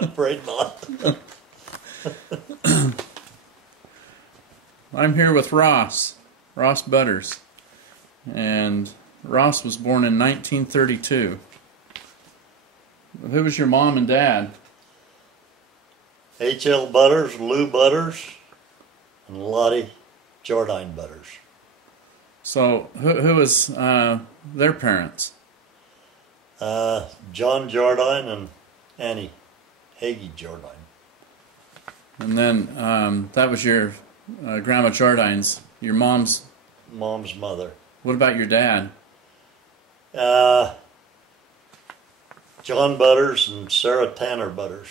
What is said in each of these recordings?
I'm afraid not. I'm here with Ross Butters. And Ross was born in 1932. Who was your mom and dad? H.L. Butters, Lou Butters, and Lottie Jardine Butters. So, who was their parents? John Jardine and Annie Hagee Jardine. And then that was your Grandma Jardine's, your mom's mother. What about your dad? John Butters and Sarah Tanner Butters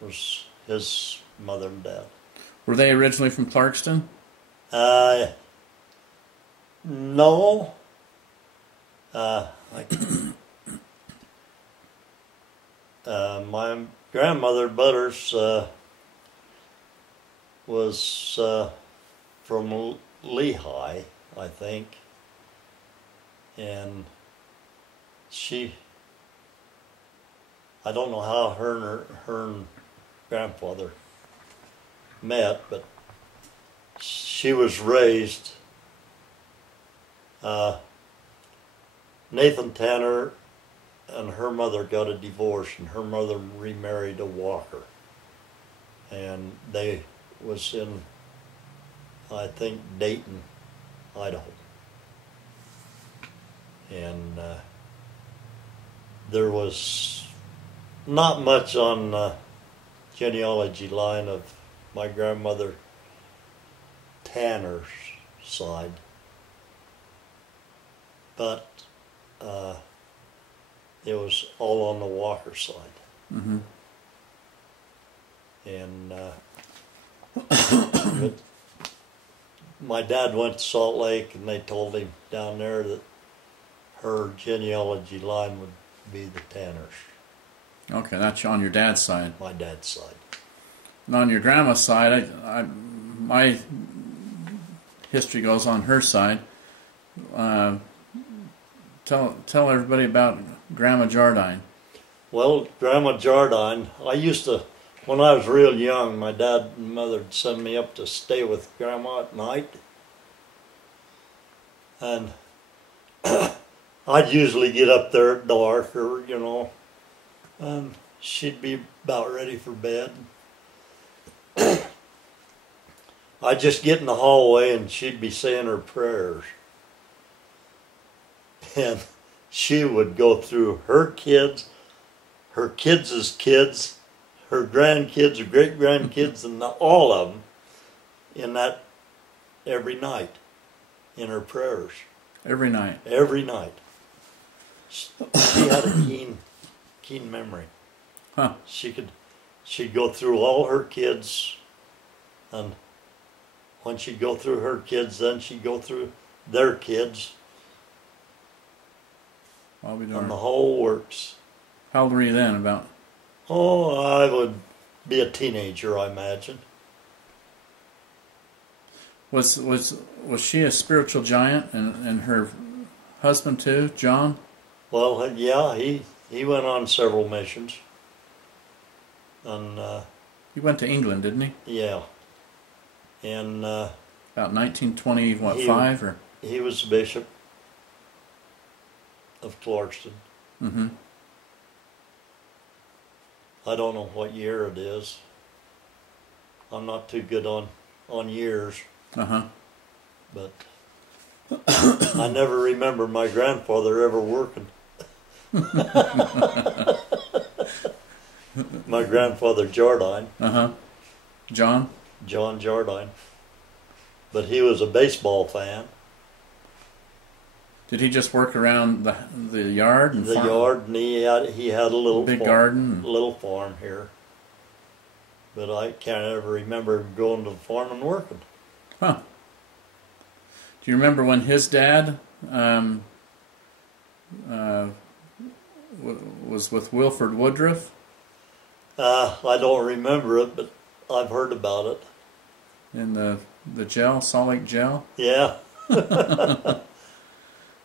was his mother and dad. Were they originally from Clarkston? No. My grandmother Butters was from Lehigh, I think, and I don't know how her and grandfather met, but she was raised. Nathan Tanner and her mother got a divorce, and her mother remarried a Walker, and they was in, I think, Dayton, Idaho, and there was not much on genealogy line of my grandmother Tanner's side, but it was all on the Walker side. Mm-hmm. And but my dad went to Salt Lake, and they told him down there that her genealogy line would be the Tanners. Okay, that's on your dad's side. My dad's side. And on your grandma's side, my history goes on her side. Tell everybody about Grandma Jardine. Well, Grandma Jardine, I used to, when I was real young, my dad and mother would send me up to stay with Grandma at night. And I'd usually get up there at dark, or, and she'd be about ready for bed. I'd just get in the hallway, and she'd be saying her prayers. And she would go through her kids' kids, her grandkids, her great-grandkids, and all of them in that every night in her prayers. Every night? Every night. She had a keen memory. Huh. She'd go through all her kids, and when she'd go through her kids, then she'd go through their kids. I'll be darned. And the whole works. How old were you then, about? Oh, I would be a teenager, I imagine. Was she a spiritual giant, and her husband too, John? Well, yeah, he went on several missions. And he went to England, didn't he? Yeah. And about 1920, 5 or? He was the bishop of Clarkston. Mm-hmm. I don't know what year it is. I'm not too good on years. Uh-huh. But I never remember my grandfather ever working. My grandfather Jardine. Uh-huh. John Jardine. But he was a baseball fan. Did he just work around the yard and the farm? Yard, and he had a little big farm, garden, little farm here. But I can't ever remember him going to the farm and working. Huh. Do you remember when his dad was with Wilford Woodruff? I don't remember it, but I've heard about it. In the Salt Lake jail? Yeah.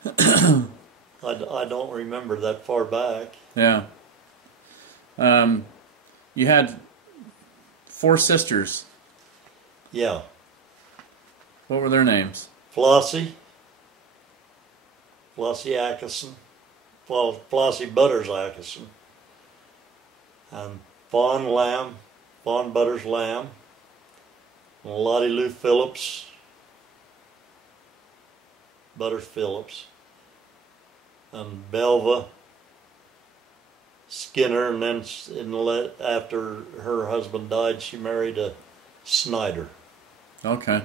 I don't remember that far back. Yeah. You had 4 sisters. Yeah. What were their names? Flossie Atkinson, Flossie Butters Atkinson, and Fawn Butters Lamb, and Lottie Lou Phillips, Butters Phillips, and Belva Skinner, and then after her husband died, she married a Snyder. Okay.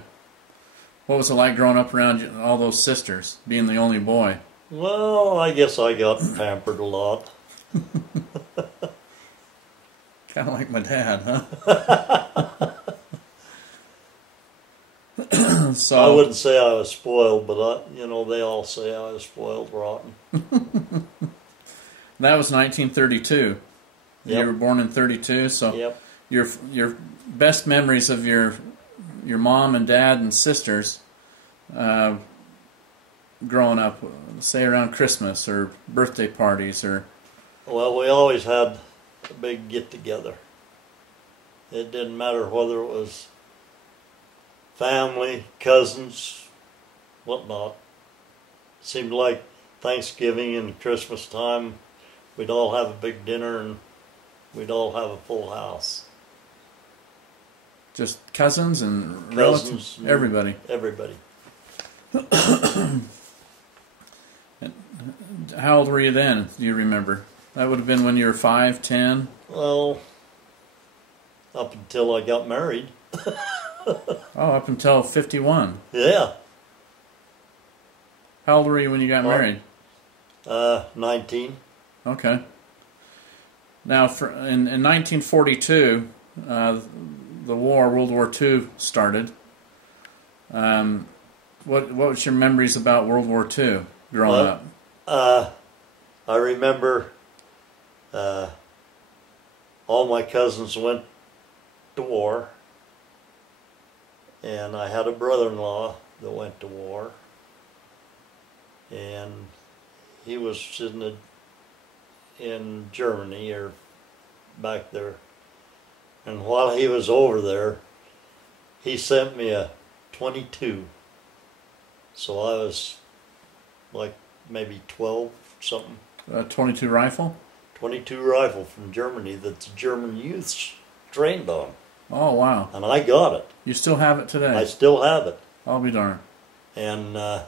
What was it like growing up around all those sisters, being the only boy? Well, I guess I got pampered a lot. Kind of like my dad, huh? So I wouldn't say I was spoiled, but they all say I was spoiled rotten. That was 1932. Yep. You were born in 32, so Yep. your best memories of your mom and dad and sisters growing up, say around Christmas or birthday parties or... Well, we always had a big get-together. It didn't matter whether it was family, cousins, whatnot. Seemed like Thanksgiving and Christmas time, we'd all have a big dinner and we'd all have a full house. Just cousins and Cousins, relatives, everybody. Everybody. How old were you then, do you remember? That would have been when you were 5, 10? Well, up until I got married. Oh, up until 51. Yeah. How old were you when you got married? 19. Okay. Now, in 1942, the war, World War II, started. What was your memories about World War II growing up? I remember all my cousins went to war, and I had a brother-in-law that went to war, and he was in Germany or back there, and while he was over there, he sent me a .22, so I was like maybe 12 something. A .22 rifle? .22 rifle from Germany that the German youths trained on. Oh, wow. And I got it. You still have it today? I still have it. I'll be darned. And I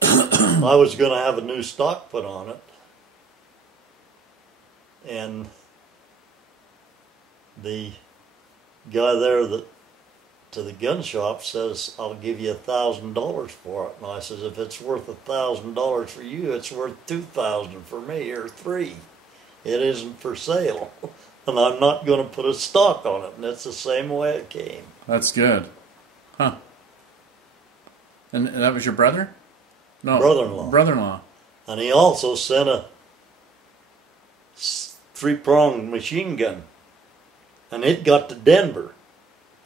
was going to have a new stock put on it. And the guy there to the gun shop says, I'll give you $1,000 for it. And I says, if it's worth $1,000 for you, it's worth $2,000 for me, or $3,000. It isn't for sale. And I'm not going to put a stock on it. And it's the same way it came. That's good. Huh. And that was your brother? No. Brother-in-law. Brother-in-law. And he also sent a 3-pronged machine gun. And it got to Denver.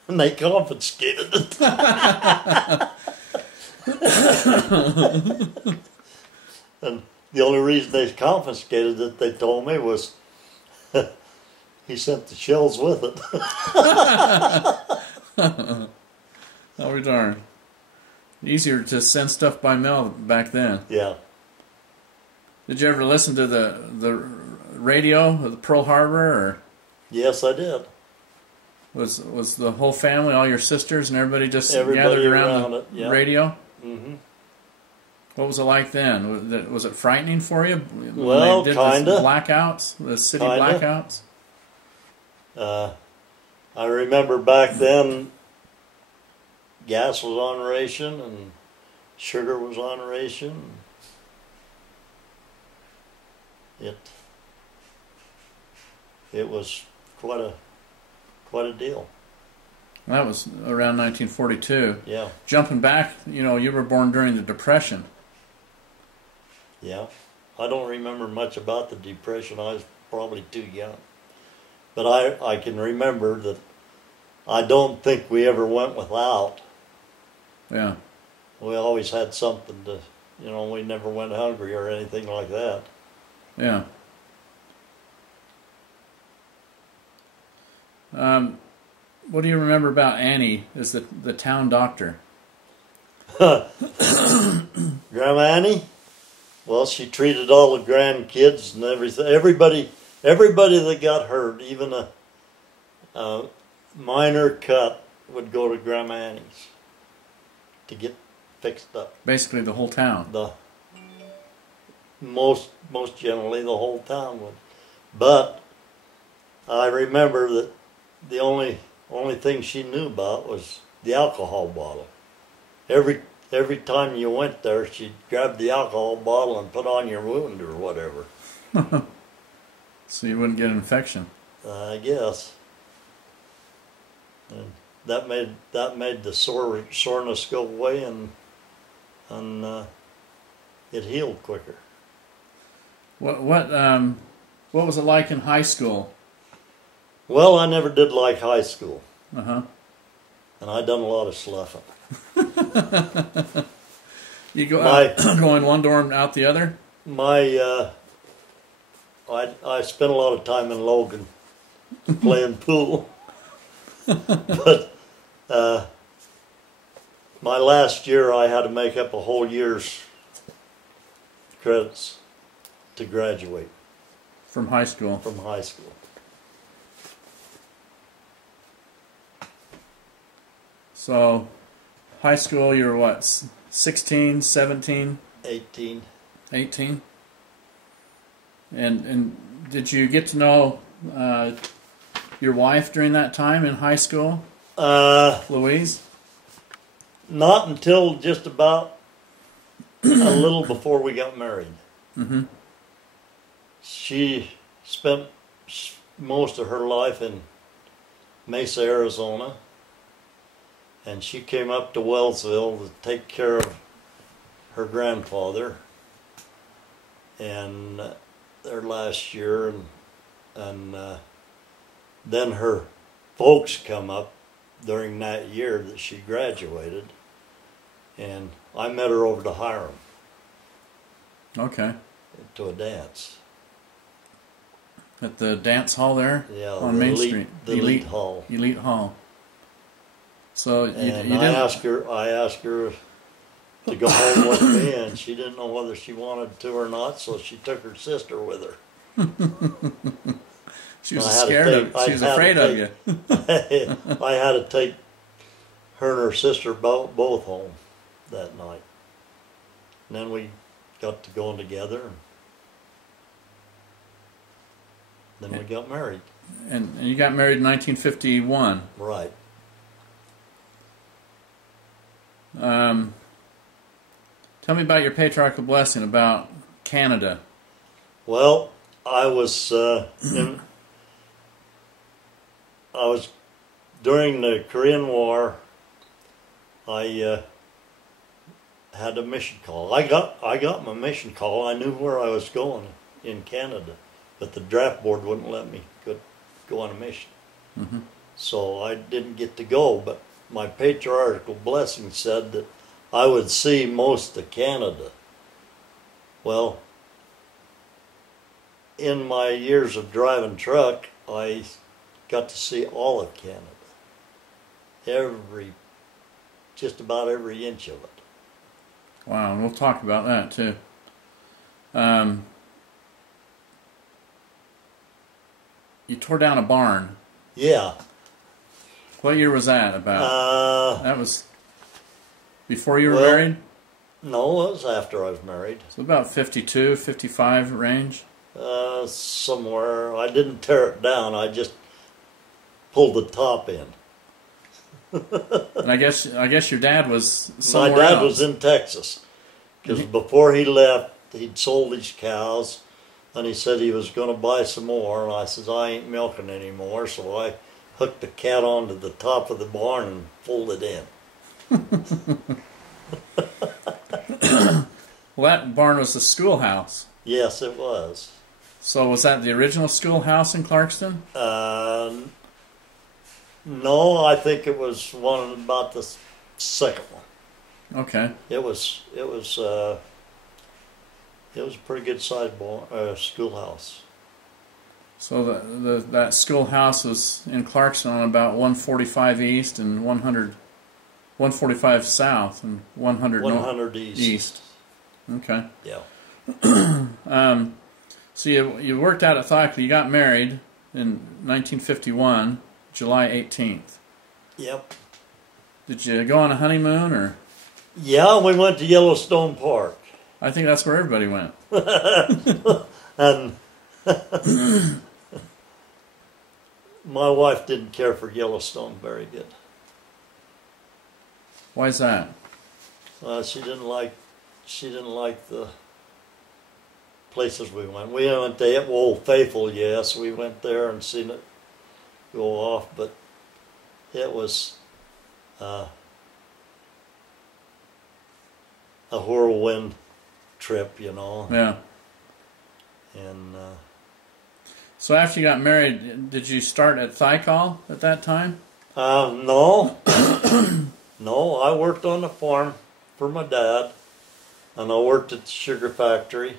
And they confiscated it. And the only reason they confiscated it, they told me, was he sent the shells with it. I'll be darned. Easier to send stuff by mail back then. Yeah. Did you ever listen to the radio of the Pearl Harbor? Or Yes, I did. was the whole family, all your sisters and everybody just Everybody gathered around the it, yeah. radio? Mm-hmm. What was it like then? Was it frightening for you? When Well, they did kinda. The blackouts, the city Kinda. blackouts? I remember back then, gas was on ration and sugar was on ration. It was quite a deal. That was around 1942. Yeah, Jumping back, you were born during the Depression. yeah. I don't remember much about the Depression. I was probably too young. But I can remember that I don't think we ever went without. Yeah. We always had something to, we never went hungry or anything like that. Yeah. What do you remember about Annie as the town doctor? Grandma Annie? Well, she treated all the grandkids and everything. Everybody that got hurt, even a minor cut, would go to Grandma Annie's to get fixed up. Basically, the whole town. The most generally, the whole town would. But I remember that the only thing she knew about was the alcohol bottle. Every time you went there, she'd grab the alcohol bottle and put on your wound or whatever. So you wouldn't get an infection. I guess. And that made the soreness go away, and it healed quicker. What was it like in high school? Well, I never did like high school. Uh-huh. And I done a lot of sloughing. You go in one dorm, out the other? I spent a lot of time in Logan playing pool. But my last year, I had to make up a whole year's credits to graduate From high school. from high school. So, high school, you were what, 16, 17, 18. 18? And did you get to know your wife during that time in high school, Louise? Not until just about a little before we got married. Mm-hmm. She spent most of her life in Mesa, Arizona, and she came up to Wellsville to take care of her grandfather and their last year, and then her folks come up during that year that she graduated, and I met her over to Hiram. Okay. To a dance. At the dance hall there? Yeah, on Main Street. The Elite Hall. Elite Hall. So you And didn't... I asked her to go home with me, and she didn't know whether she wanted to or not, so she took her sister with her. She was scared of. She was afraid of you. I had to take her and her sister both home that night. And then we got to going together, and then we got married. And you got married in 1951. Right. Tell me about your patriarchal blessing about Canada. Well, I was during the Korean War. I had a mission call. I got my mission call. I knew where I was going in Canada, but the draft board wouldn't let me go on a mission. Mm-hmm. So I didn't get to go. But my patriarchal blessing said that I would see most of Canada. Well, in my years of driving truck, I got to see all of Canada. Just about every inch of it. Wow, and we'll talk about that too. You tore down a barn. Yeah. What year was that about? That was before you were well, married? No, it was after I was married. So about 52, 55 range? Somewhere. I didn't tear it down. I just pulled the top in. And I guess your dad was somewhere My dad else. was in Texas. Because before he left, he'd sold his cows, and he said he was going to buy some more. And I said, I ain't milking anymore. So I hooked the cat onto the top of the barn and pulled it in. Well, that barn was the schoolhouse. Yes, it was. So was that the original schoolhouse in Clarkston? No, I think it was about the second one. Okay. It was a pretty good sized schoolhouse. So that schoolhouse was in Clarkson on about 145 East and 145 South and 100 East. Okay. Yeah. So you worked out at Thiokol. You got married in 1951, July 18th. Yep. Did you go on a honeymoon or? Yeah, we went to Yellowstone Park. I think that's where everybody went. And my wife didn't care for Yellowstone very good. Why is that? She didn't like the places we went. We went to Old Faithful, yes. We went there and seen it go off, but it was a whirlwind trip, you know. Yeah. And so after you got married, did you start at Thiokol at that time? No. No, I worked on the farm for my dad, and I worked at the sugar factory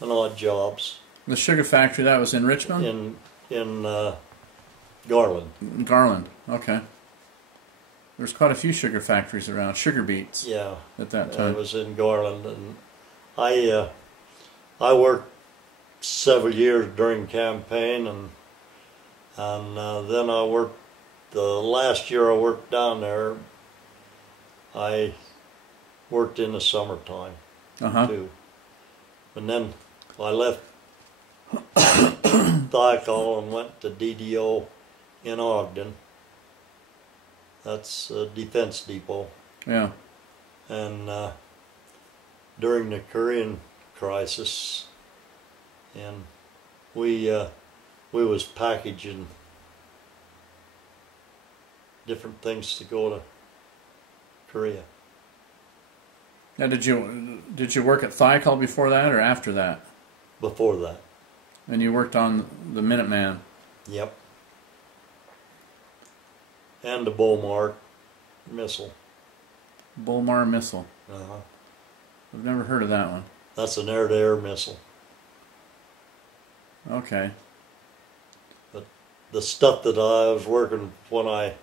and odd jobs. The sugar factory, that was in Richmond? In Garland. Garland, okay. There's quite a few sugar factories around, sugar beets. Yeah. At that time. I was in Garland, and I worked several years during campaign, and then I worked the last year I worked down there. I worked in the summertime too, and then I left Thiokol and went to DDO in Ogden. That's a defense depot. Yeah. And during the Korean crisis, and we was packaging different things to go to Korea. Now, did you work at Thiokol before that or after that? Before that. And you worked on the Minuteman. Yep. And the Bullmark missile. Bullmark missile. Uh-huh. I've never heard of that one. That's an air-to-air missile. Okay. But the stuff that I was working when I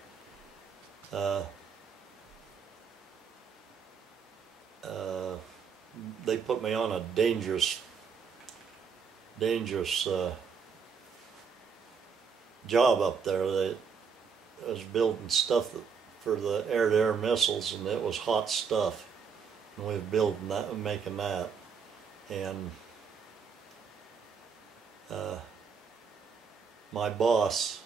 they put me on a dangerous job up there. They was building stuff for the air-to-air missiles, and it was hot stuff. And we were building that and making that. And my boss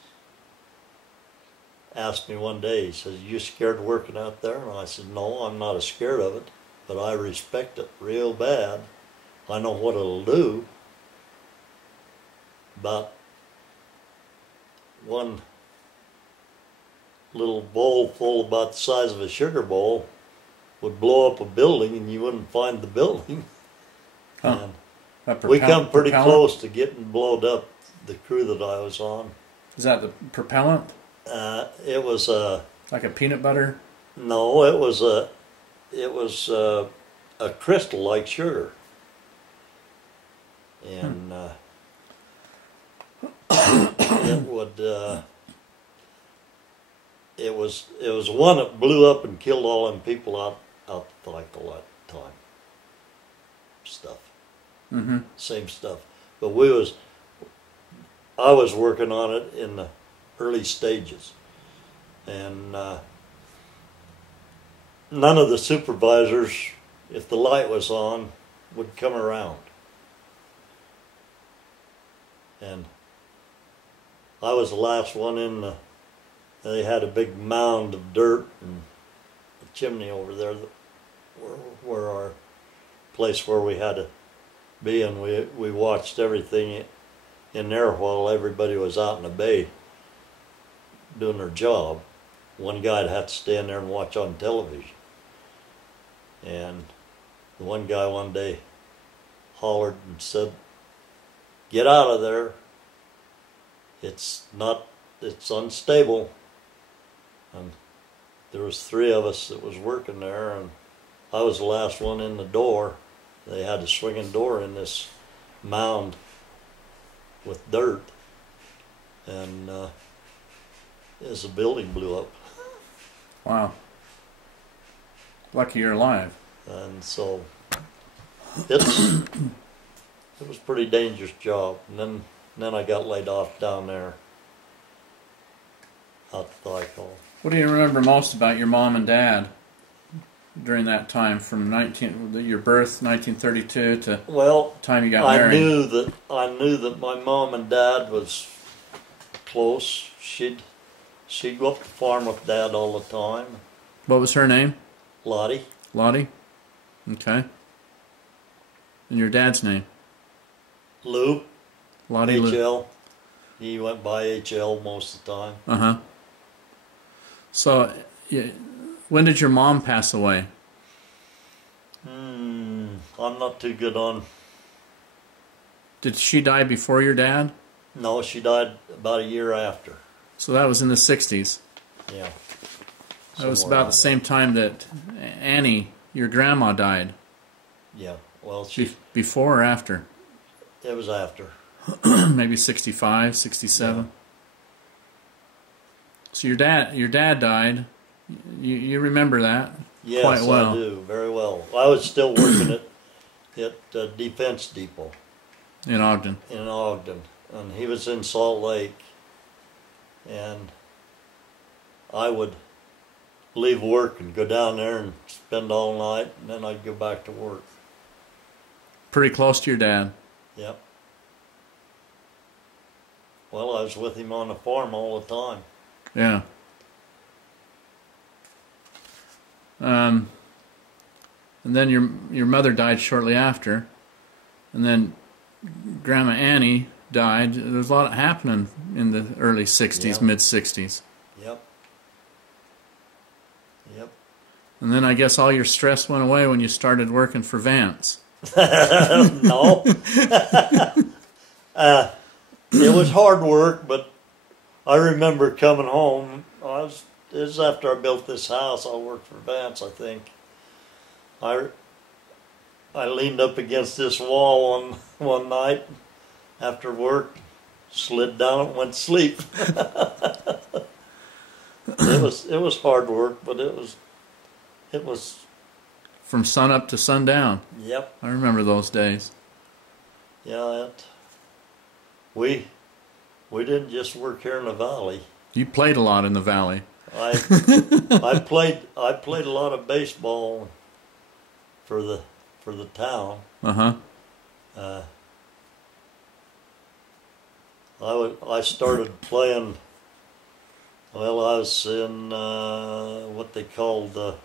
asked me one day, he says, "You scared of working out there?" And I said, "No, I'm not as scared of it, but I respect it real bad. I know what it'll do." About one little bowl full about the size of a sugar bowl would blow up a building, and you wouldn't find the building. Huh. And we come pretty close to getting blowed up, the crew that I was on. Is that the propellant? It was like a peanut butter? No, it was a crystal like sugar. And it was one that blew up and killed all them people out like all that time. Stuff. Mm-hmm. Same stuff. But I was working on it in the early stages, and none of the supervisors, if the light was on, would come around. And I was the last one in they had a big mound of dirt and a chimney over there where our place where we had to be, and we watched everything in there while everybody was out in the bay doing their job. One guy'd have to stand there and watch on television. And the one guy one day hollered and said, "Get out of there. It's unstable." And there was 3 of us that was working there, and I was the last one in the door. They had a swinging door in this mound. with dirt, and as the building blew up. Wow. Lucky you're alive. And so it was a pretty dangerous job. And then I got laid off down there out the Thiokol. What do you remember most about your mom and dad during that time, from your birth, 1932, to the time you got married? I knew that my mom and dad was close. She'd go up to farm with Dad all the time. What was her name? Lottie. Lottie? Okay. And your dad's name? Lou. Lottie HL. Lou. He went by HL most of the time. Uh-huh. So, when did your mom pass away? I'm not too good on... Did she die before your dad? No, she died about a year after. So that was in the 60s? Yeah. That was about the same time that Annie, your grandma, died. Yeah. Well, before or after? It was after. Maybe 65, 67. Yeah. So your dad died. You remember that quite well? Yes, I do, very well. I was still working at Defense Depot. In Ogden. In Ogden. And he was in Salt Lake. And I would leave work and go down there and spend all night, and then I'd go back to work. Pretty close to your dad? Yep. Well, I was with him on the farm all the time. Yeah. And then your mother died shortly after, and then Grandma Annie died. There was a lot happening in the early 60s, mid 60s. Yep. Yep. And then I guess all your stress went away when you started working for Vance. No. It was hard work, but I remember coming home. It was after I built this house. I worked for Vance, I think. I leaned up against this wall one night after work, slid down and went to sleep. It was hard work, but it was from sun up to sundown. Yep. I remember those days. Yeah, we didn't just work here in the valley. You played a lot in the valley. I played a lot of baseball for the town. Uh-huh. I started playing. Well, I was in what they called the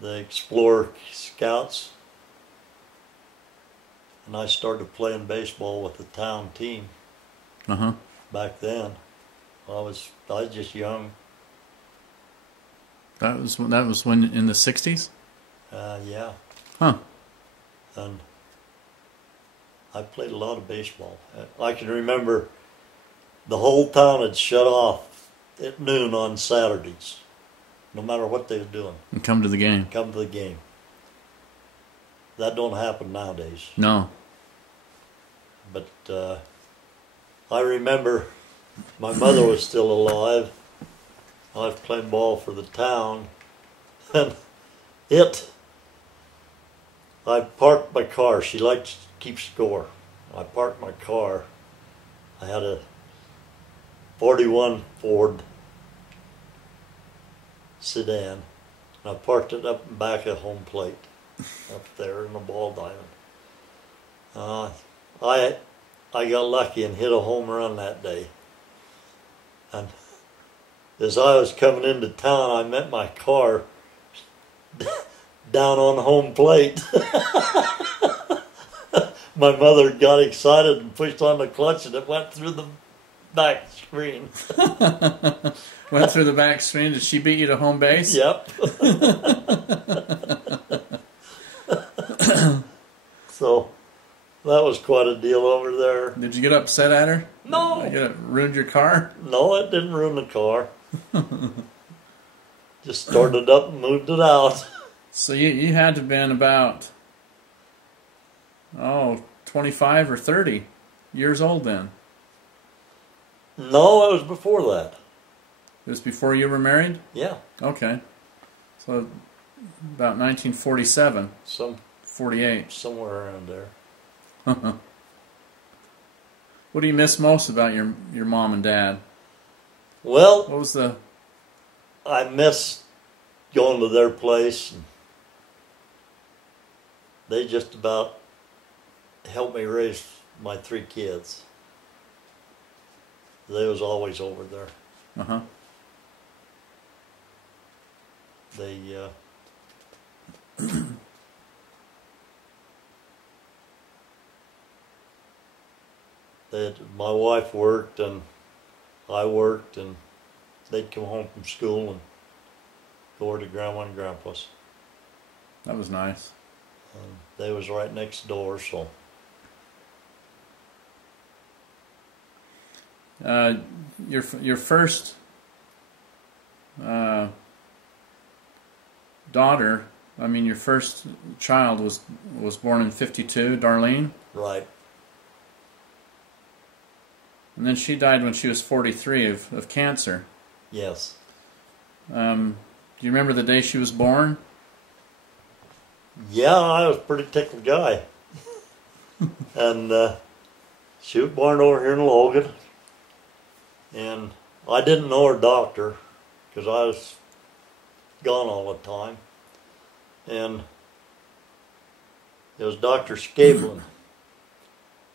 Explorer Scouts, and I started playing baseball with the town team. Uh-huh. Back then, I was just young. That was when in the 60s? Yeah. Huh. And I played a lot of baseball. I can remember the whole town had shut off at noon on Saturdays, no matter what they were doing. And come to the game. Come to the game. That don't happen nowadays. No. But I remember my mother was still alive. I was playing ball for the town, and I parked my car. She liked to keep score. I parked my car. I had a 41 Ford sedan. And I parked it up in back of home plate, up there in the ball diamond. I got lucky and hit a home run that day. And as I was coming into town, I met my car down on home plate. My mother got excited and pushed on the clutch, and it went through the back screen. Went through the back screen. Did she beat you to home base? Yep. So that was quite a deal over there. Did you get upset at her? No. It ruined your car? No, it didn't ruin the car. Just started up and moved it out. So you had to have been about 25 or 30 years old then? No, it was before that. It was before you were married? Yeah. Okay. So about 1947, 48. Somewhere around there. What do you miss most about your mom and dad? Well, What was the... I miss going to their place. And they just about helped me raise my 3 kids. They was always over there. Uh-huh. They my wife worked and I worked, and they'd come home from school and go over to Grandma and Grandpa's. That was nice. And they was right next door, so. Your first daughter, I mean your first child was born in 52, Darlene? Right. And then she died when she was 43 of cancer. Yes. Do you remember the day she was born? Yeah, I was a pretty tickled guy. And she was born over here in Logan. And I didn't know her doctor because I was gone all the time. And it was Dr. Scablin.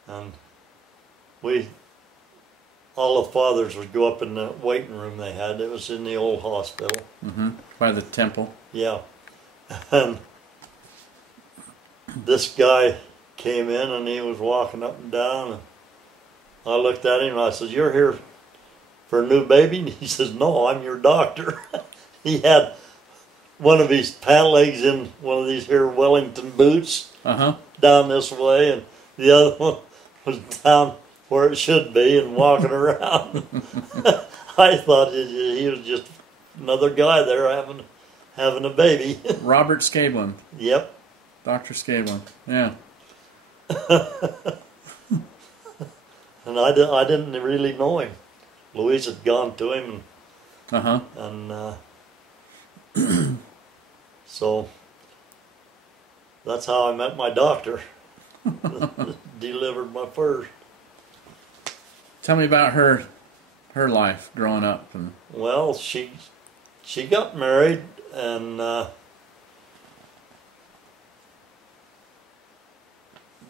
And all the fathers would go up in the waiting room they had. It was in the old hospital. Mm-hmm. By the temple. Yeah. And this guy came in and he was walking up and down. And I looked at him and I said, "You're here for a new baby?" And he says, "No, I'm your doctor." He had one of his pant legs in one of these here Wellington boots down this way, and the other one was down where it should be and walking around. I thought he was just another guy there having a baby. Robert Scablin. Yep. Dr. Scablin. Yeah. And I didn't really know him. Louise had gone to him, and so that's how I met my doctor. Delivered my first. Tell me about her life growing up. Well, she got married, and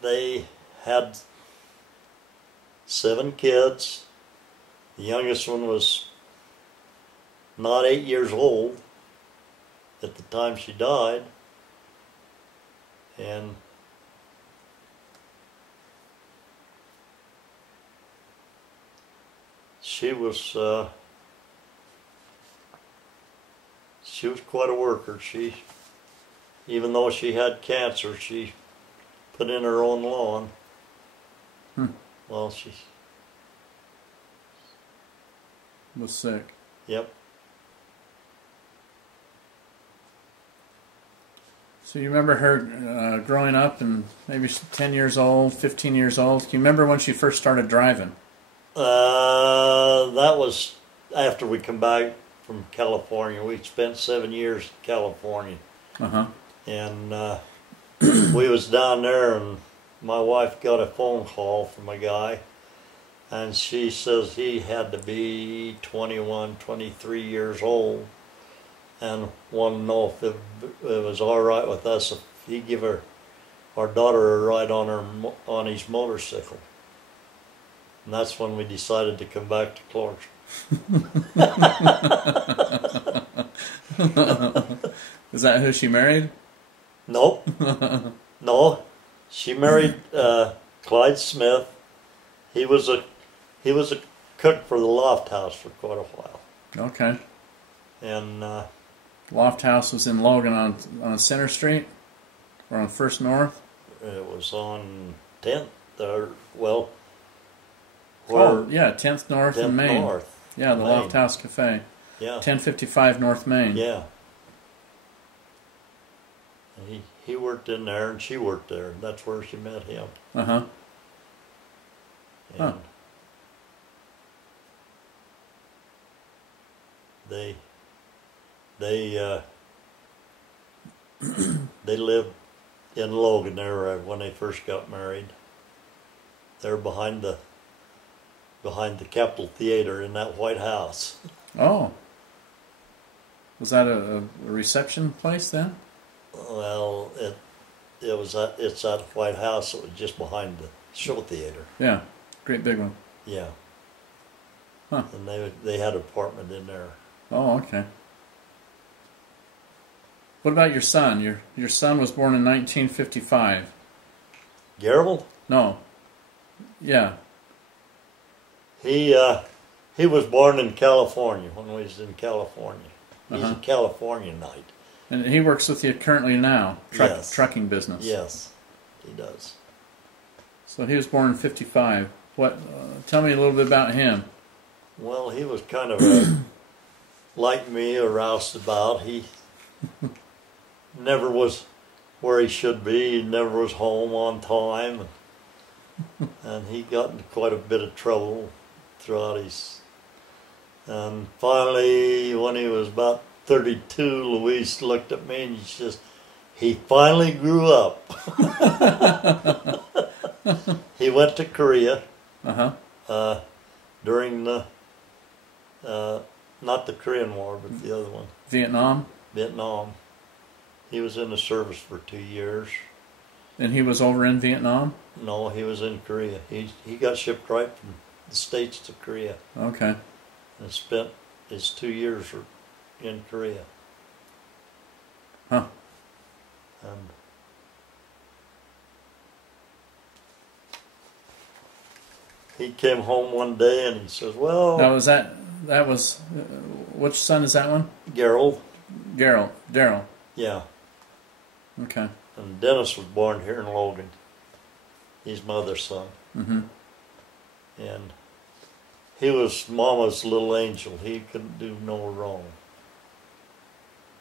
they had 7 kids. The youngest one was not 8 years old at the time she died, and she was quite a worker. Even though she had cancer, she put in her own lawn. Well, she was sick. Yep. So you remember her growing up and maybe 10 years old, 15 years old? Can you remember when she first started driving? That was after we come back from California. We spent 7 years in California. And we was down there, and my wife got a phone call from a guy, and she says he had to be 21, 23 years old, and wanted to know if it was all right with us if he give our daughter a ride on his motorcycle. And that's when we decided to come back to Clarksville. Is that who she married? Nope. No. She married Clyde Smith. He was a cook for the Loft House for quite a while. Okay. And Loft House was in Logan on Center Street, or on First North. It was on 10th, well. Oh yeah, 10th North 10th and Main. North. Yeah, the Main. Loft House Cafe. Yeah. 1055 North Main. Yeah. He worked in there and she worked there. That's where she met him. And Huh. they they lived in Logan there when they first got married. They're behind the Capitol Theater in that White House. Oh. Was that a reception place then? Well, it's that White House that was just behind the show theater. Yeah. Great big one. Yeah. Huh. And they had an apartment in there. Oh, okay. What about your son? Your son was born in 1955. Gerald? No. Yeah. He was born in California when we was in California. He's a Californianite. And he works with you currently now, Yes. trucking business. Yes, he does. So he was born in 55. What? Tell me a little bit about him. Well, he was kind of like me, a roustabout. He never was where he should be. He never was home on time. And he got into quite a bit of trouble throughout his... And finally, when he was about 32, Louise looked at me and she says, he finally grew up. He went to Korea during the, not the Korean War, but the other one. Vietnam? Vietnam. He was in the service for 2 years. And he was over in Vietnam? No, he was in Korea. He got shipped right from the States to Korea Okay. and spent his 2 years in Korea. Huh. And he came home one day and he says, well, Now that was which son is that one? Gerald. Daryl. Yeah. Okay. And Dennis was born here in Logan. He's my other son. Mm-hmm. And he was Mama's little angel. He couldn't do no wrong.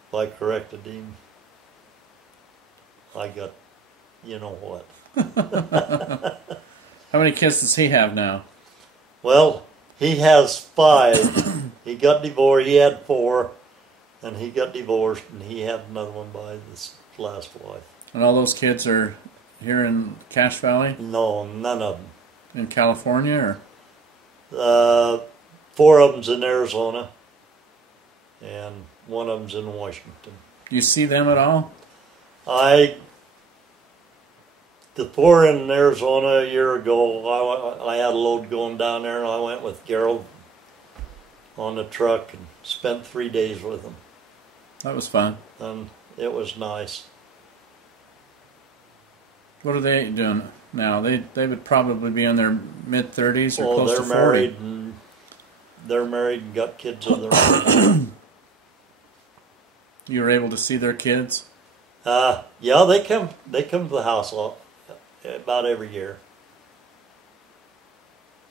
If I corrected him, I got, you know what. How many kids does he have now? Well, he has 5. He got divorced. He had 4, and he got divorced, and he had another one by this last wife. And all those kids are here in Cache Valley? No, none of them. In California? Uh, 4 of them's in Arizona, and 1 of them's in Washington. Do you see them at all? The 4 in Arizona a year ago, I had a load going down there, and I went with Gerald on the truck and spent 3 days with him. That was fun. And it was nice. What are they doing now? They would probably be in their mid-30s or close to 40. They're married and got kids of their own. You were able to see their kids? Yeah, they come to the house about every year.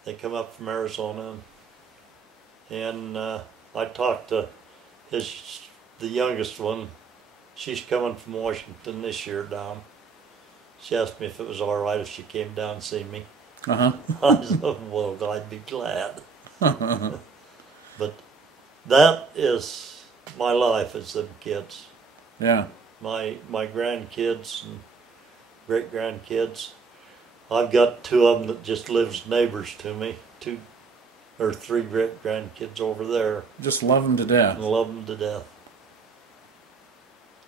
They come up from Arizona, and I talked to the youngest one. She's coming from Washington this year down. She asked me if it was all right if she came down and see me. Uh-huh. I said, well, I'd be glad. But that is my life, is them kids. Yeah. My grandkids and great-grandkids. I've got 2 of them that just lives neighbors to me. 2 or 3 great-grandkids over there. Just love them to death. And love them to death.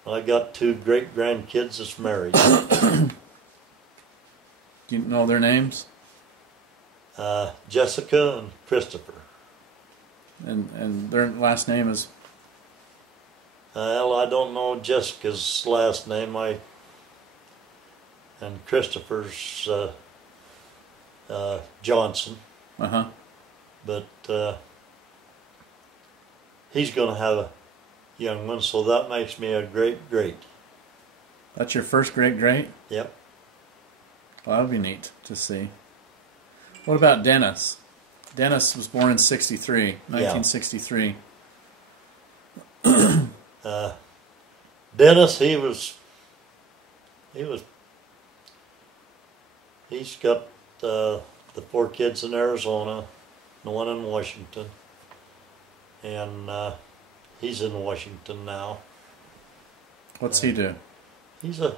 I got 2 great-grandkids that's married. Do you know their names? Jessica and Christopher. And their last name is? Well, I don't know Jessica's last name. And Christopher's Johnson. Uh-huh. But he's going to have a young one, so that makes me a great. That's your first great? Yep. Well, that would be neat to see. What about Dennis? Dennis was born in 1963. Dennis, he's got the 4 kids in Arizona, the one in Washington, and he's in Washington now. What's he do? He's a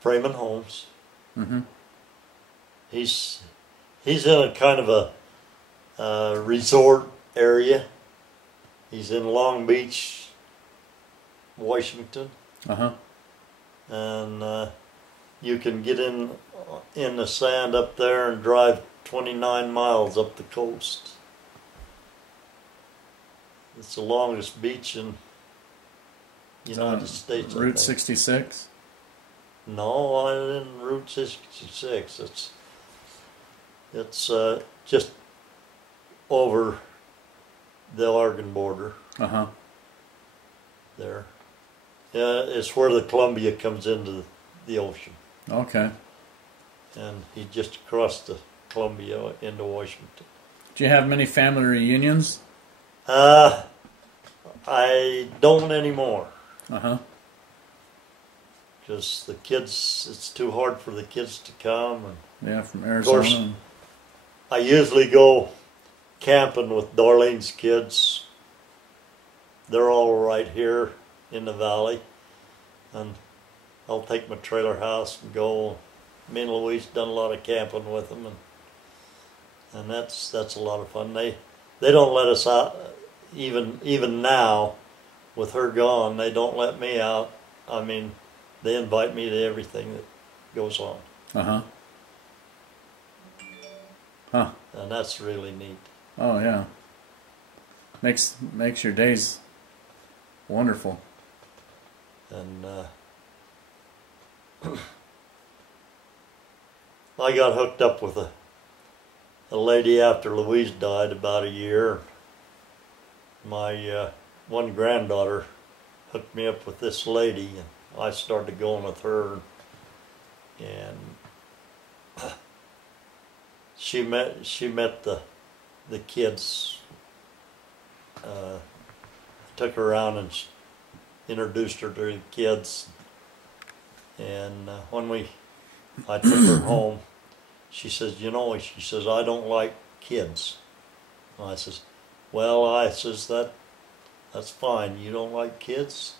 framing homes. Mm-hmm. He's in a kind of a resort area. He's in Long Beach, Washington, Uh-huh. and you can get in the sand up there and drive 29 miles up the coast. It's the longest beach in the United States. Route 66? No, I didn't Route 66. It's just over the Oregon border Uh-huh. there. Yeah, it's where the Columbia comes into the ocean, Okay. and he just crossed the Columbia into Washington. Do you have many family reunions? I don't anymore. Uh-huh. Because the kids, it's too hard for the kids to come. And Yeah, from Arizona. course, I usually go camping with Darlene's kids. They're all right here in the valley. And I'll take my trailer house and go. Me and Louise done a lot of camping with them. And that's a lot of fun. They don't let us out, even now, with her gone, they don't let me out. I mean, they invite me to everything that goes on. Uh-huh. Huh. And that's really neat. Oh, yeah. Makes your days wonderful. And I got hooked up with a lady after Louise died about a year. My one granddaughter hooked me up with this lady, and I started going with her. And she met the kids. Took her around and introduced her to the kids. And when I took her home, she says, she says, I don't like kids. And I says, well, that's fine. You don't like kids?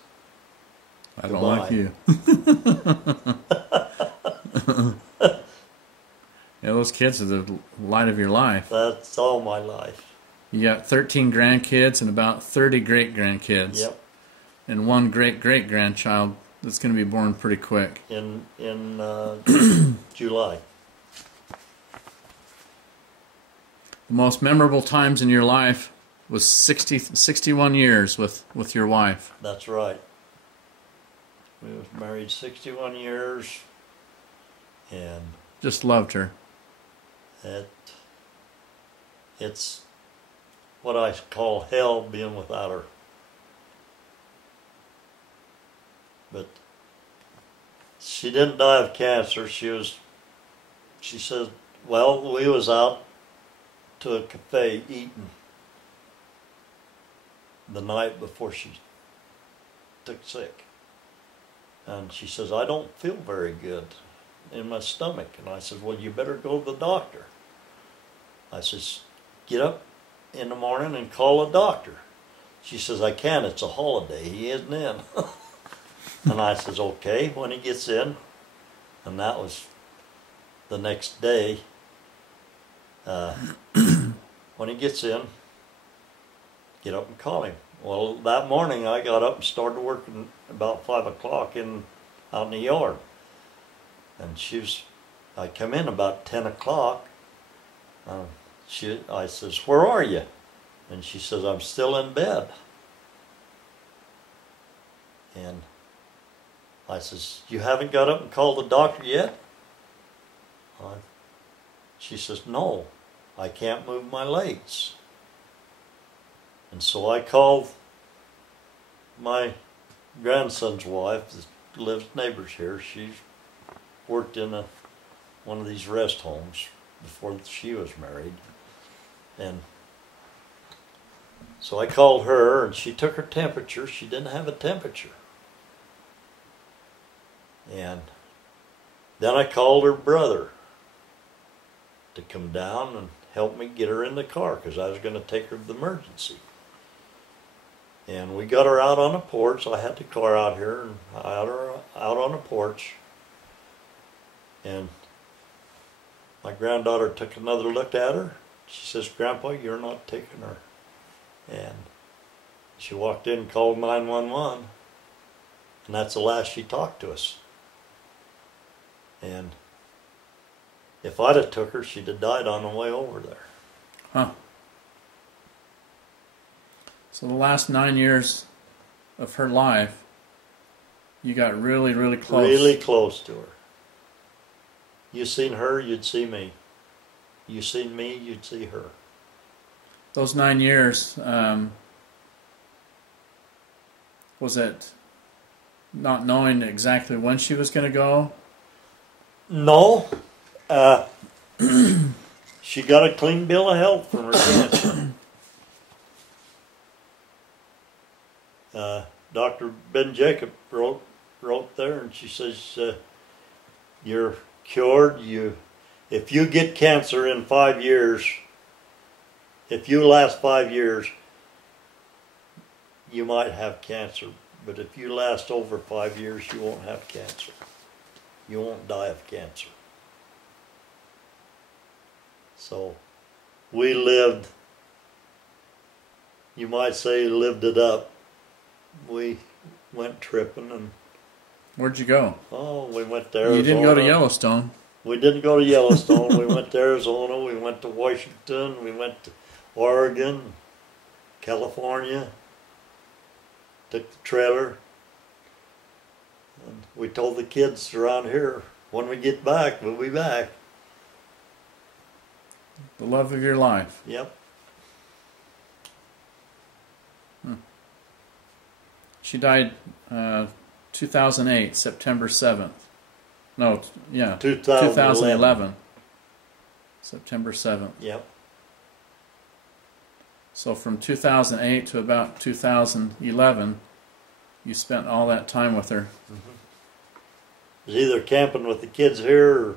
I don't like you. Yeah, those kids are the light of your life. That's all my life. You got 13 grandkids and about 30 great-grandkids. Yep. And one great-great-grandchild that's going to be born pretty quick. In July. The most memorable times in your life was 61 years with your wife. That's right. We was married 61 years, and Just loved her. It's what I call hell being without her. But she didn't die of cancer. She said, well, we was out to a cafe eating the night before she took sick. And she says, I don't feel very good in my stomach. And I said, well, you better go to the doctor. I says, get up in the morning and call a doctor. She says, I can't, it's a holiday, he isn't in. And I says, okay, when he gets in. And that was the next day. When he gets in, get up and call him. Well, that morning I got up and started working about 5 o'clock out in the yard. And I come in about 10 o'clock. I says, where are you? And she says, I'm still in bed. And I says, you haven't got up and called the doctor yet? She says, no, I can't move my legs. And so I called my grandson's wife that lives neighbors here. She worked in one of these rest homes before she was married. And so I called her, and she took her temperature. She didn't have a temperature. And then I called her brother. to come down and help me get her in the car because I was going to take her to the emergency. And we got her out on the porch. I had the car out here and I had her out on the porch. And my granddaughter took another look at her. She says, "Grandpa, you're not taking her." And she walked in and called 911. And that's the last she talked to us. And if I'd have took her, she'd have died on the way over there. Huh. So the last 9 years of her life, you got really, really close. Really close to her. You seen her, you'd see me. You seen me, you'd see her. Those 9 years, was it not knowing exactly when she was going to go? No. She got a clean bill of health from her cancer. Dr. Ben Jacob wrote there, and she says, "You're cured. If you get cancer in 5 years, if you last 5 years, you might have cancer. But if you last over 5 years, you won't have cancer. You won't die of cancer." So we lived, you might say, lived it up. We went tripping and... Where'd you go? Oh, we went to Arizona. You didn't go to Yellowstone. We didn't go to Yellowstone. We went to Arizona. We went to Washington. We went to Oregon, California. Took the trailer. And we told the kids around here, when we get back, we'll be back. The love of your life. Yep. She died 2008, September 7th. No, yeah, 2011. September 7th. Yep. So from 2008 to about 2011, you spent all that time with her. Mm-hmm. It was either camping with the kids here or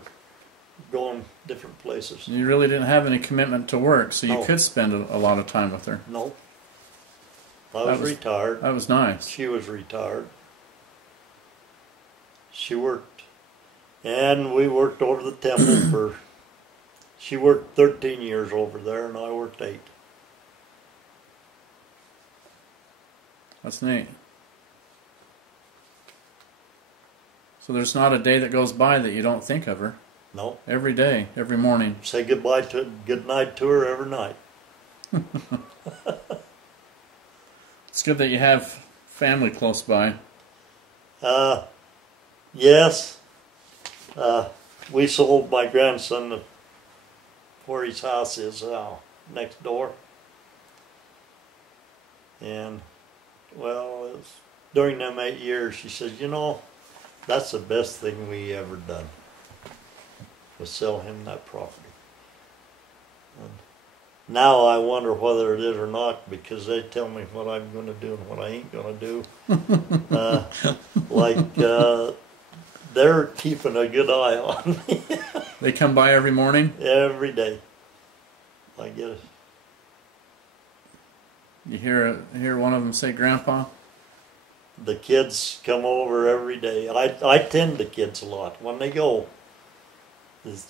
going different places. You really didn't have any commitment to work, so you No. could spend a lot of time with her. Nope. I was retired. That was nice. She was retired. She worked, and we worked over the temple for, she worked 13 years over there, and I worked 8. That's neat. So there's not a day that goes by that you don't think of her. No. Every day, every morning. Say good night to her every night. It's good that you have family close by. Yes. We sold my grandson where his house is next door. And, well, during them 8 years, she says, "You know, that's the best thing we ever done, was sell him that property." And now I wonder whether it is or not, because they tell me what I'm going to do and what I ain't going to do. They're keeping a good eye on me. They come by every morning? Every day. I get it. You hear one of them say, "Grandpa"? The kids come over every day. I tend the kids a lot. When they go,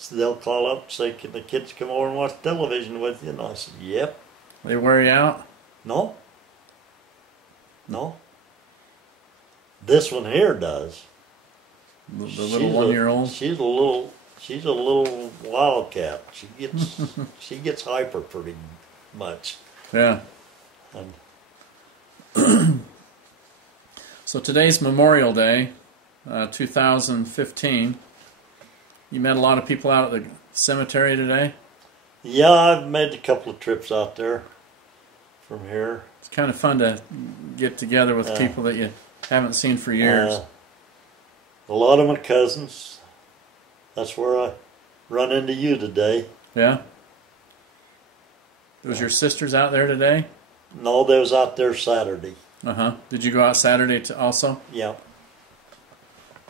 they'll call up and say, "Can the kids come over and watch television with you?" And I said, "Yep." They wear you out? No. No. This one here does. The little 1-year-old? She's a little wildcat. She gets hyper pretty much. Yeah. And so today's Memorial Day, 2015. You met a lot of people out at the cemetery today? yeah, I've made a couple of trips out there from here. It's kind of fun to get together with people that you haven't seen for years. A lot of my cousins. That's where I run into you today. Yeah? Was your sisters out there today? No, they was out there Saturday. Uh-huh. Did you go out Saturday also? Yeah.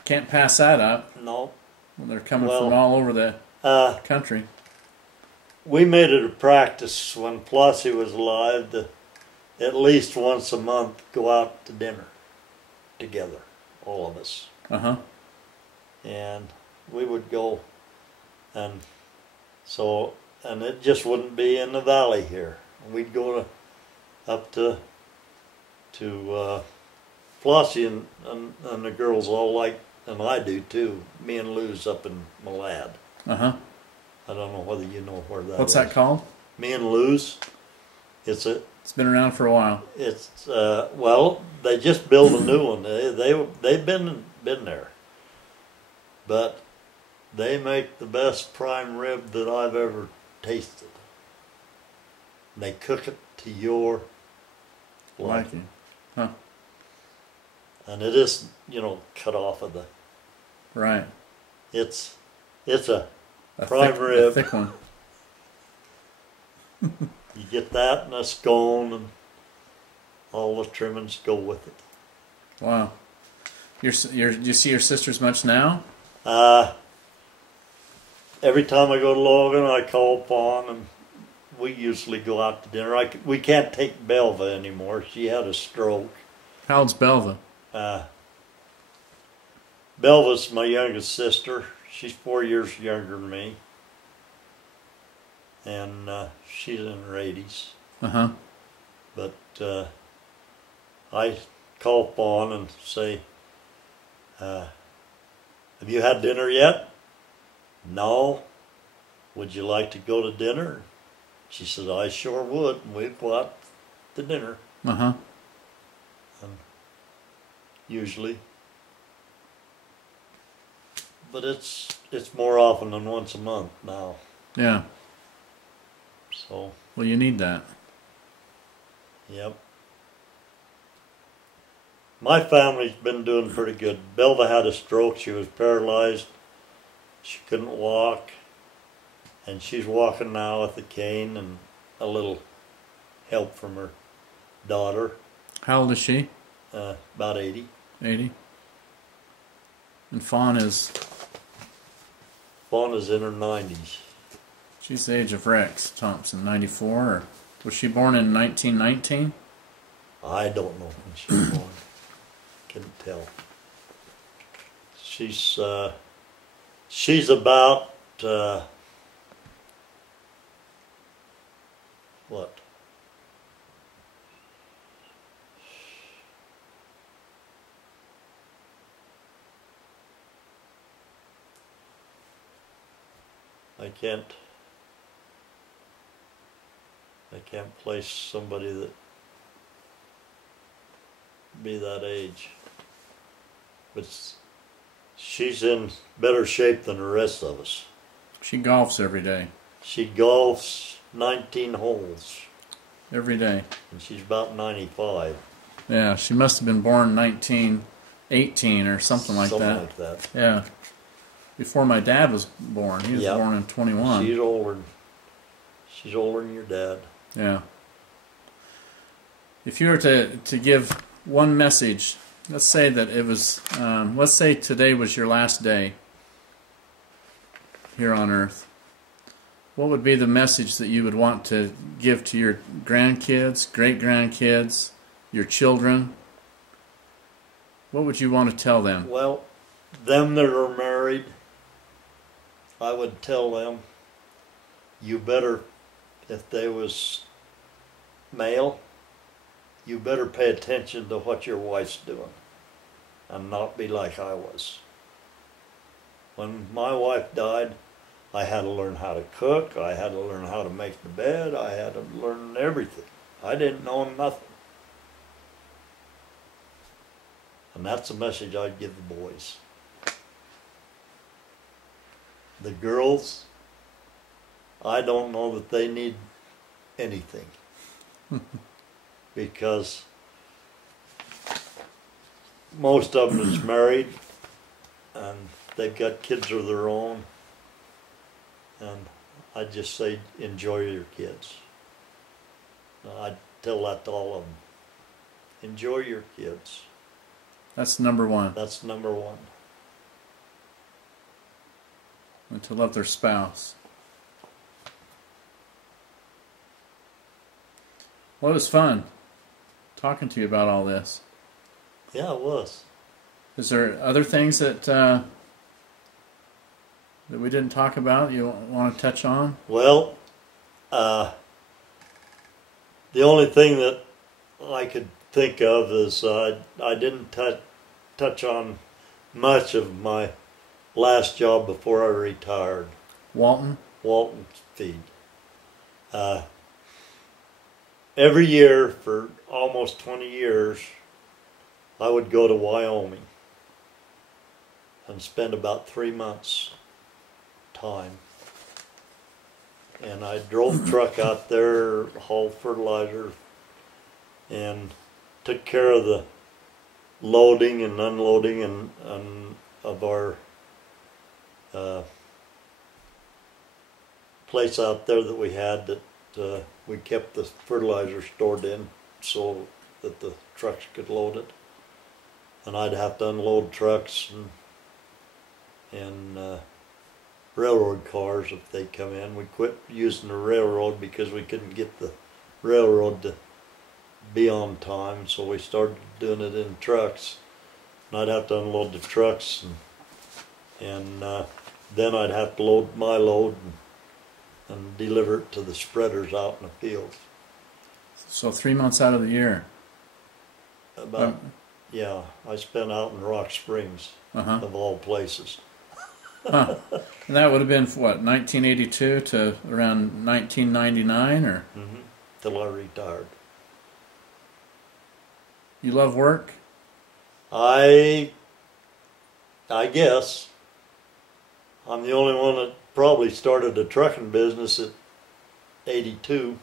Can't pass that up. No. Well, they're coming from all over the country. we made it a practice when Flossie was alive to at least once a month go out to dinner together, all of us. Uh-huh. And we would go, and so, and it just wouldn't be in the valley here. We'd go up to Flossie and the girls all like, and I do too. Me and Lou's up in Malad. Uh-huh. I don't know whether you know where that What's is. that called? Me and Lou's. It's been around for a while. It's well, they just built a new one. They've been there, but they make the best prime rib that I've ever tasted. They cook it to your liking. Huh. And it isn't, cut off of the. Right. It's a prime rib. A thick one. You get that and a scone and all the trimmings go with it. Wow. Do you see your sisters much now? Every time I go to Logan, I call upon, and we usually go out to dinner. We can't take Belva anymore. She had a stroke. How old's Belva? Belva's my youngest sister. She's 4 years younger than me. And she's in her 80s. Uh-huh. But I call upon and say, have you had dinner yet? No. Would you like to go to dinner? She said, I sure would. And we'd go out to dinner. Uh-huh. And usually. But it's more often than once a month now. Yeah. So. Well, you need that. Yep. My family's been doing pretty good. Belva had a stroke. She was paralyzed. She couldn't walk. And she's walking now with a cane and a little help from her daughter. How old is she? About 80. 80. And Fawn is? Fawn is in her 90s. She's the age of Rex Thompson, 94. Or was she born in 1919? I don't know when she was born. Couldn't tell. She's about what? I can't place somebody that be that age. But she's in better shape than the rest of us. She golfs every day. She golfs 19 holes. Every day. And she's about 95. Yeah, she must have been born 1918 or something like that. Something like that. Yeah. Before my dad was born. He was born in 21. She's older than your dad. Yeah. If you were to give one message, let's say that it was, let's say today was your last day here on Earth. What would be the message that you would want to give to your grandkids, great-grandkids, your children? What would you want to tell them? Well, them that are married, I would tell them, you better, if they was male, you better pay attention to what your wife's doing and not be like I was. When my wife died, I had to learn how to cook, I had to learn how to make the bed, I had to learn everything. I didn't know nothing. And that's the message I'd give the boys. The girls, I don't know that they need anything. Because most of them is married and they've got kids of their own. And I just say, enjoy your kids. I'd tell that to all of them. Enjoy your kids. That's number one. That's number one. And to love their spouse. Well, it was fun talking to you about all this. Yeah, it was. Is there other things that we didn't talk about you want to touch on? Well, the only thing that I could think of is I didn't touch on much of my last job before I retired. Walton Feed. Every year for almost 20 years, I would go to Wyoming and spend about 3 months time. And I drove truck out there, hauled fertilizer, and took care of the loading and unloading and of our place out there that we had that we kept the fertilizer stored in so that the trucks could load it. And I'd have to unload trucks and railroad cars if they come in. We quit using the railroad because we couldn't get the railroad to be on time, so we started doing it in trucks. And I'd have to unload the trucks, and then I'd have to load my load and deliver it to the spreaders out in the field. So 3 months out of the year. Yeah, I spent out in Rock Springs, of all places. Huh. And that would have been, what, 1982 to around 1999, or? Till I retired. You love work? I guess. I'm the only one that probably started a trucking business at 82.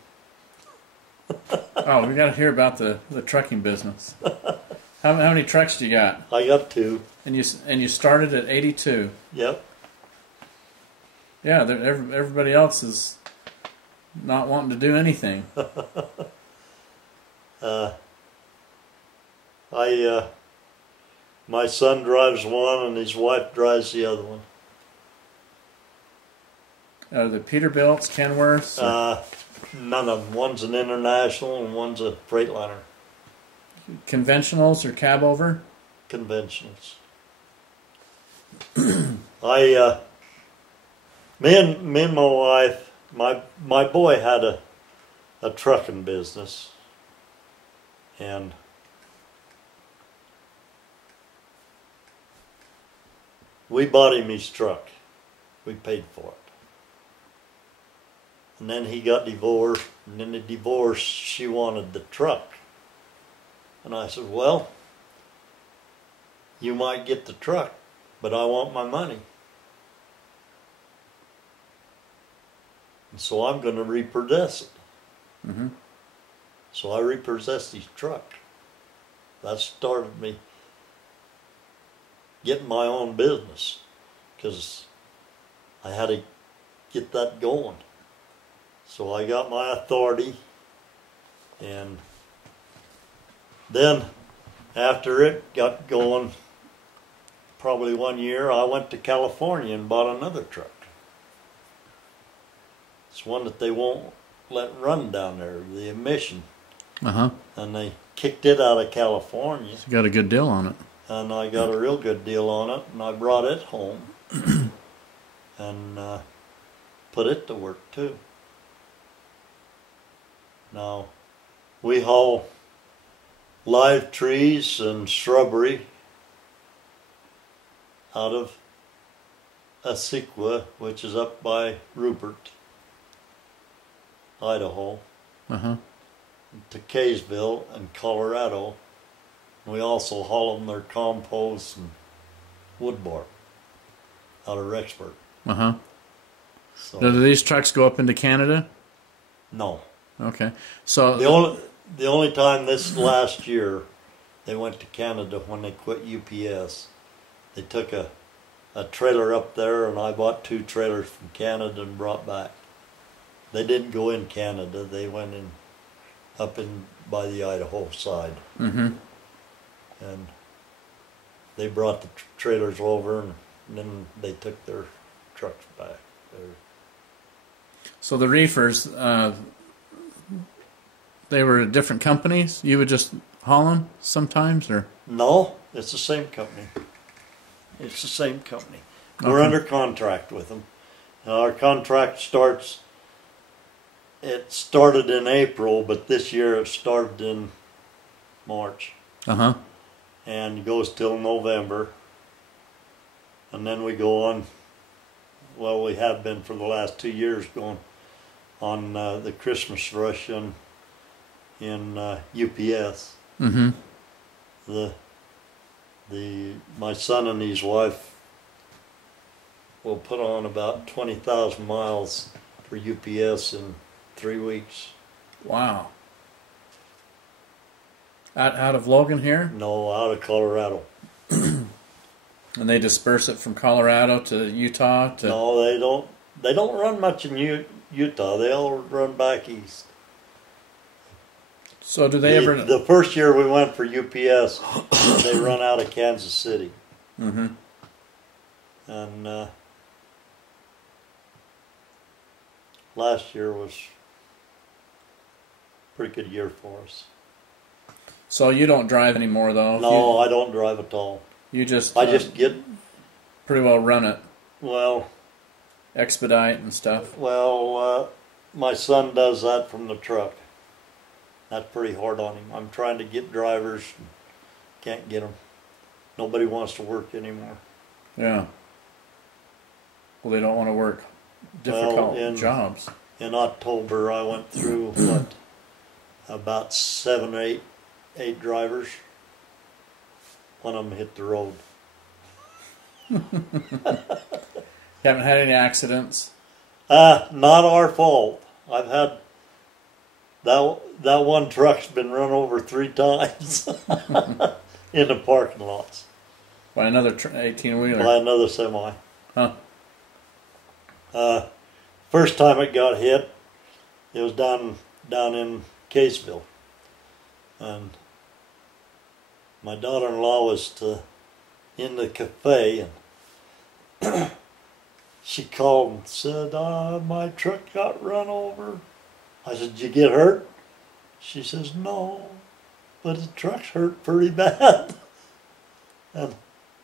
Oh, we got to hear about the trucking business. How many trucks do you got? I got 2. And you started at 82. Yep. Yeah, everybody else is not wanting to do anything. My son drives one and his wife drives the other one. The Peterbilts, Kenworths? None of them. One's an International and one's a Freightliner. Conventionals or cab over? Conventionals. Me and my wife, my boy had a trucking business, and we bought him his truck. We paid for it. And then he got divorced, and in the divorce she wanted the truck. And I said, well, you might get the truck, but I want my money. And so I'm going to repossess it. So I repossessed his truck. That started me getting my own business, because I had to get that going. So I got my authority, and then after it got going, probably 1 year, I went to California and bought another truck. It's one that they won't let run down there, the emission. And they kicked it out of California. So you got a good deal on it. And I got a real good deal on it, and I brought it home and put it to work too. Now, we haul live trees and shrubbery out of Asequa, which is up by Rupert, Idaho, to Kaysville and Colorado. We also haul them their compost and wood bark out of Rexburg. So, Now, do these trucks go up into Canada? No. Okay. So the only time this last year they went to Canada, when they quit UPS, they took a trailer up there, and I bought 2 trailers from Canada and brought back. They didn't go in Canada. They went in up in by the Idaho side. And they brought the trailers over, and then they took their trucks back. So the reefers, They were different companies? You would just haul them sometimes, or? No, it's the same company. It's the same company. We're Okay. under contract with them. Our contract starts, it started in April, but this year it started in March Uh-huh. and goes till November. And then we go on, well, we have been for the last 2 years going on the Christmas rush in UPS. Mm-hmm. My son and his wife will put on about 20,000 miles for UPS in 3 weeks. Wow. Out of Logan here? No, out of Colorado. And they disperse it from Colorado to Utah to... No, they don't. They don't run much in Utah. They all run back east. So do they ever... The first year we went for UPS, they run out of Kansas City. Mm-hmm. And last year was a pretty good year for us. So you don't drive anymore, though? No, I don't drive at all. You just... I just get, pretty well run it. well, Expedite and stuff. my son does that from the truck. That's pretty hard on him. I'm trying to get drivers, can't get them. Nobody wants to work anymore. Yeah. Well, they don't want to work difficult jobs. In October, I went through about 7 or 8 drivers. One of them hit the road. Haven't had any accidents? Not our fault. I've had that one truck's been run over 3 times in the parking lots By another 18-wheeler? by another semi. Huh. First time it got hit, it was down in Caseville, and my daughter-in-law was in the cafe, and she called and said, my truck got run over. I said, did you get hurt? She says, no, but the truck's hurt pretty bad. And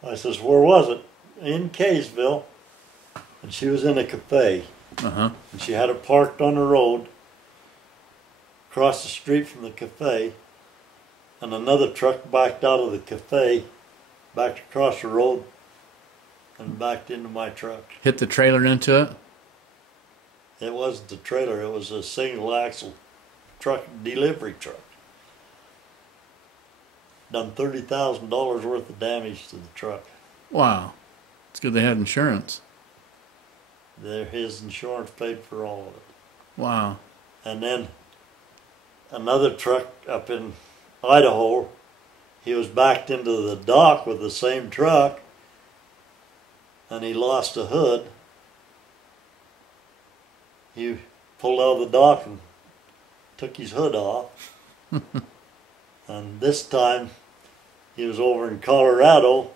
I says, where was it? In Caseville. And she was in a cafe. Uh-huh. And she had it parked on the road across the street from the cafe. And another truck backed out of the cafe, backed across the road, and backed into my truck. Hit the trailer into it? It wasn't the trailer, it was a single axle truck, delivery truck. Done $30,000 worth of damage to the truck. Wow. It's good they had insurance. His insurance paid for all of it. Wow. And then another truck up in Idaho, he was backed into the dock with the same truck, and he lost a hood. He pulled out of the dock and took his hood off. And this time he was over in Colorado,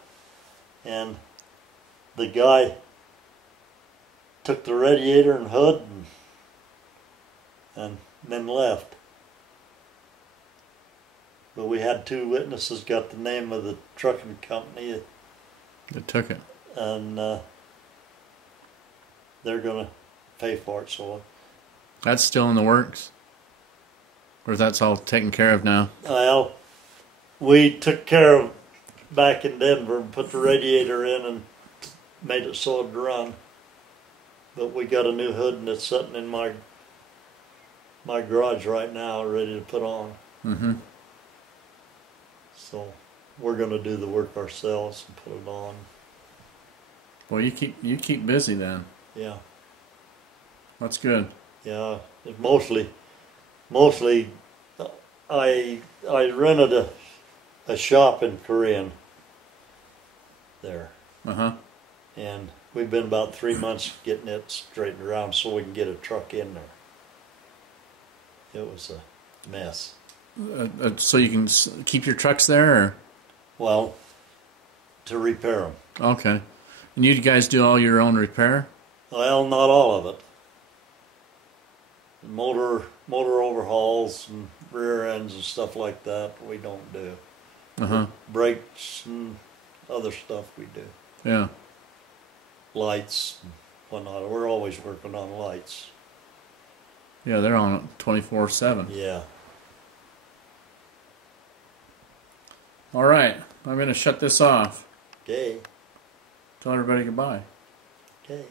and the guy took the radiator and hood and then left. But we had 2 witnesses, got the name of the trucking company, They took it. and they're going to pay for it. So, That's still in the works? Or that's all taken care of now? well, we took care of back in Denver and put the radiator in and made it so it'd run. But we got a new hood, and it's sitting in my garage right now, ready to put on. Mm-hmm. So we're going to do the work ourselves and put it on. Well, you keep busy then. Yeah, That's good. yeah. It mostly, I rented a shop in Korean there, Uh-huh. and we've been about 3 months getting it straightened around so we can get a truck in there. It was a mess. So you can keep your trucks there? Or? Well, to repair them. Okay. And you guys do all your own repair? Well, not all of it. Motor overhauls and rear ends and stuff like that, we don't do. Uh-huh. Brakes and other stuff we do. Yeah. Lights and whatnot. We're always working on lights. Yeah, they're on 24/7. Yeah. All right. I'm going to shut this off. Okay. Tell everybody goodbye. Okay.